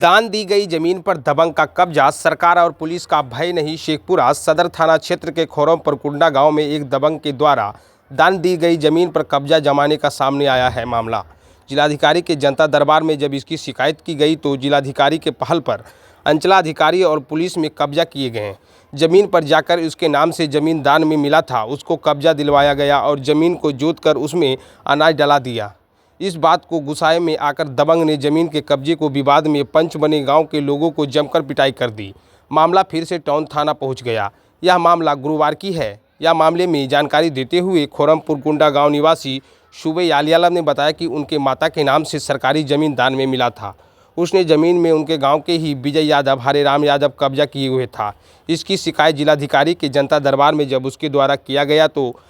दान दी गई जमीन पर दबंग का कब्जा, सरकार और पुलिस का भय नहीं। शेखपुरा सदर थाना क्षेत्र के खोरमपुर कुंडा गांव में एक दबंग के द्वारा दान दी गई जमीन पर कब्जा जमाने का सामने आया है मामला। जिलाधिकारी के जनता दरबार में जब इसकी शिकायत की गई तो जिलाधिकारी के पहल पर अंचलाधिकारी और पुलिस में कब्जा किए गए। जमीन पर जाकर उसके नाम से जमीन दान में मिला था, उसको कब्जा दिलवाया गया और जमीन को जोतकर उसमें अनाज डला दिया। इस बात को गुस्साए में आकर दबंग ने जमीन के कब्जे को विवाद में पंच बने गांव के लोगों को जमकर पिटाई कर दी। मामला फिर से टाउन थाना पहुंच गया। यह मामला गुरुवार की है। यह मामले में जानकारी देते हुए खोरमपुर कुंडा गांव निवासी शुबे यालियाला ने बताया कि उनके माता के नाम से सरकारी जमीन दान में मिला था। उसने जमीन में उनके गांव के ही विजय यादव, हरेराम यादव कब्जा किए हुए था। इसकी शिकायत जिलाधिकारी के जनता दरबार में जब उसके द्वारा किया गया तो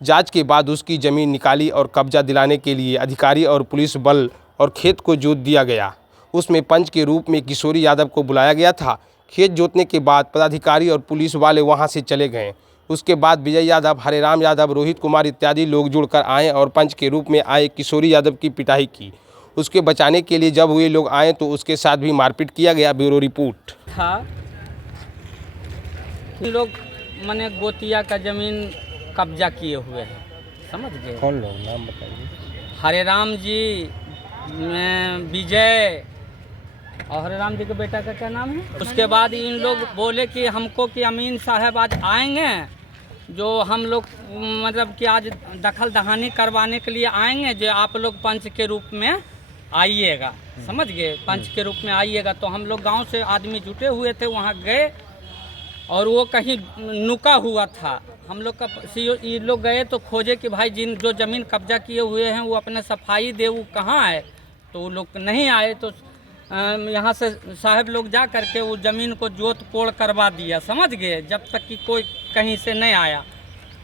जांच के बाद उसकी ज़मीन निकाली और कब्जा दिलाने के लिए अधिकारी और पुलिस बल और खेत को जोत दिया गया। उसमें पंच के रूप में किशोरी यादव को बुलाया गया था। खेत जोतने के बाद पदाधिकारी और पुलिस वाले वहां से चले गए। उसके बाद विजय यादव, हरेराम यादव, रोहित कुमार इत्यादि लोग जुड़कर आए और पंच के रूप में आए किशोरी यादव की पिटाई की। उसके बचाने के लिए जब वे लोग आए तो उसके साथ भी मारपीट किया गया। Bureau report. था लोग मैंने गोतिया का जमीन कब्जा किए हुए हैं, समझ गए। कौन लोग, नाम बताइए। हरेराम जी, विजय और हरेराम जी के बेटा का क्या नाम है। उसके बाद इन लोग बोले कि हमको कि अमीन साहब आज आएंगे, जो हम लोग मतलब कि आज दखल दहानी करवाने के लिए आएंगे, जो आप लोग पंच के रूप में आइएगा, समझ गए। पंच के रूप में आइएगा। तो हम लोग गांव से आदमी जुटे हुए थे, वहां गए और वो कहीं नुका हुआ था। हम लोग का ये लोग गए तो खोजे कि भाई जो ज़मीन कब्जा किए हुए हैं वो अपने सफाई दे, वो कहाँ है। तो वो लोग नहीं आए तो यहाँ से साहब लोग जा करके वो ज़मीन को जोत कोड़ करवा दिया, समझ गए, जब तक कि कोई कहीं से नहीं आया।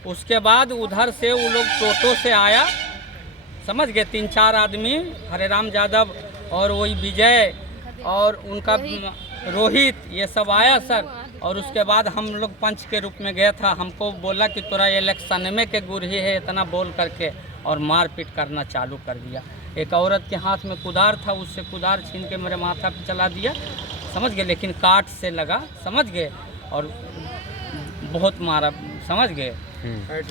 उसके बाद उधर से वो लोग टोटो से आया, समझ गए, 3-4 आदमी, हरेराम यादव और वही विजय और उनका रोहित, ये सब आया सर। और उसके बाद हम लोग पंच के रूप में गया था। हमको बोला कि तोरा इलेक्शन में के गुरही है, इतना बोल करके और मारपीट करना चालू कर दिया। एक औरत के हाथ में कुदार था, उससे कुदार छीन के मेरे माथा पे चला दिया, समझ गए, लेकिन काट से लगा, समझ गए, और बहुत मारा, समझ गए।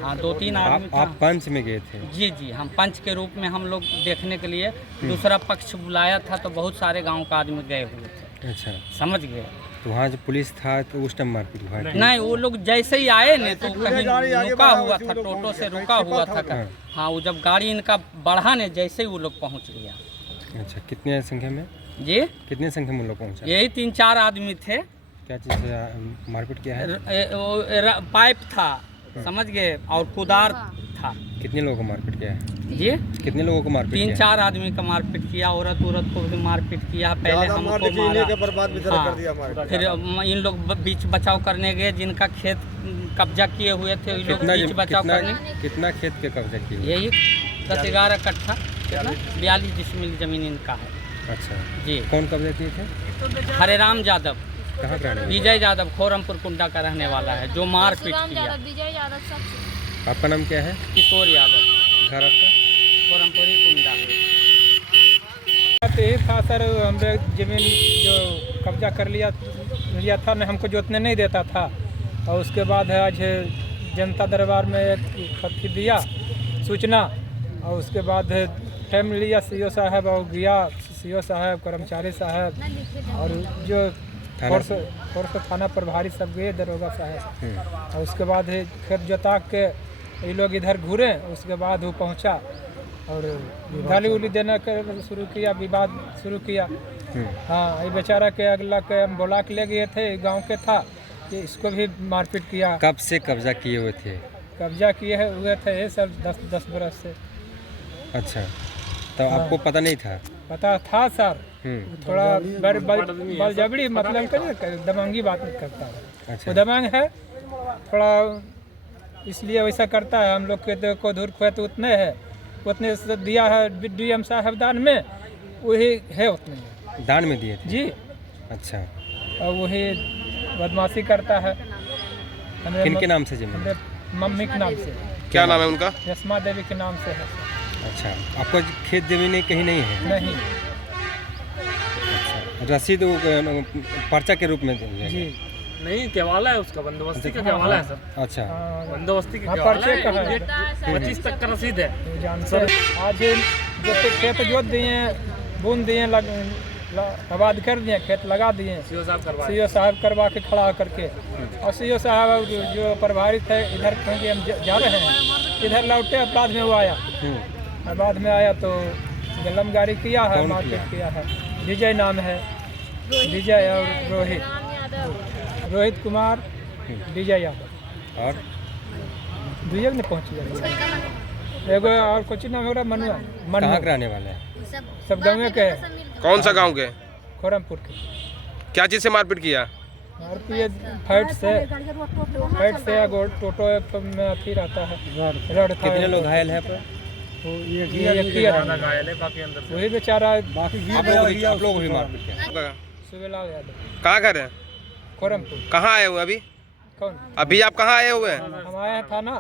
हाँ, 2-3 आदमी। आप पंच में गए थे? जी जी, हम पंच के रूप में हम लोग देखने के लिए दूसरा पक्ष बुलाया था, तो बहुत सारे गाँव का आदमी गए हुए थे। अच्छा, समझ गए। तो वहाँ जो पुलिस था तो उस टाइम मारपीट हुआ? नहीं, वो लोग जैसे ही आए ने तो कहीं रुका हुआ था, टोटो से रुका हुआ था। हाँ, वो जब गाड़ी इनका बढ़ा ने, जैसे ही वो लोग पहुंच गया। अच्छा, कितने संख्या में जी? कितने संख्या में लोग पहुंचा? यही 3-4 आदमी थे। क्या चीज़ से मारपीट किया है? पाइप था, समझ गए, और कुदार था। कितने लोगों को मारपीट किया है? जी? कितने लोगों को मारपीट किया? 3-4 आदमी का मारपीट किया। औरत को भी मारपीट किया। पहले हमको मारा, हाँ, फिर इन लोग बीच बचाव करने गए, जिनका खेत कब्जा किए हुए थे, इन लोग बीच बचाव करने। कितना खेत के कब्जा किए? यही 10-11 कट्ठा, 42 डिसमिल जमीन इनका है। अच्छा जी। कौन कब्जा किए थे? हरेराम यादव, कहाँ का? विजय यादव खोरमपुर कुंडा का रहने वाला है, जो मारपीट किया। आपका नाम क्या है? किशोर यादव। घर आपका? खोरमपुरी कुंडा। तो यही था सर, हमने ज़मीन जो कब्जा कर लिया था ना, हमको जोतने नहीं देता था। और उसके बाद आज जनता दरबार में एक खत दिया सूचना, और उसके बाद टाइम लिया सीओ साहब, और गया सीओ साहब, कर्मचारी साहब, और जो फोर्स थाना प्रभारी सब गए, दरोगा साहब। और उसके बाद खेत जोता के ये लोग इधर घूरे। उसके बाद वो पहुंचा और गाली उली देना शुरू किया, विवाद शुरू किया। हाँ, ये बेचारा के अगला के हम बुला के ले गए थे, गांव के था, कि इसको भी मारपीट किया। कब से कब्जा किए हुए थे? कब्जा किए हुए थे ये सब 10 बरस से। अच्छा, तो आपको पता नहीं था? पता था सर, थोड़ा बलजबरी, मतलब दबंगी बात करता है। अच्छा। वो दबंग है थोड़ा, इसलिए वैसा करता है। हम लोग के को धूर खोए तो उतने से दिया है डीएम साहब दान में, वही है उतने दान में दिए थे? जी। अच्छा, और वही बदमाशी करता है। किनके नाम से जमीन? मम्मी के नाम से। क्या नाम है उनका? यशमा देवी के नाम से है। अच्छा, आपका खेत जमीन कहीं नहीं है? नहीं। अच्छा, रसीद पर्चा के रूप में देंगे? जी नहीं, केवाला है उसका, बंदोबस्ती का केवाला है सर। अच्छा, बंदोबस्ती का हाँ, केवाला पर्चे का है। है, 25 तक का रसीद है। जानते हैं आज जैसे खेत जोत दिए, बूंद दिए, आबाद कर दिए, खेत लगा दिए, सीओ साहब करवाए। सीओ साहब करवा के खड़ा करके, और सीओ साहब जो प्रभावित है इधर, क्योंकि हम जा रहे हैं इधर लौटे, अपराध में वो आया, अपराध में आया तो गलमगारी किया है, मारपीट किया है। विजय नाम है, विजय और रोहित कुमार, विजय यादव, और दुइये ने पहुँच गया। एगो और कुछ नाम हो रहा मनुआ, कहाँ के रहने वाले हैं? सब गाँव के हैं, कौन सा गांव के? खोरमपुर के। क्या चीज़ से मारपीट किया? मारपीट फाइट से एगो टोटो में अथी रहता है, रड था। कितने लोग घायल हैं पर? ये ही आदमी घायल है, बाकी अंदर से। वही बेचारा आप लोग भी मारपीट किया? सुबेलाल यादव, कहाँ घर है? खोरमपुर। कहाँ आए हुए अभी? कौन? अभी आप कहाँ आए हुए हैं? हम आए हैं थाना।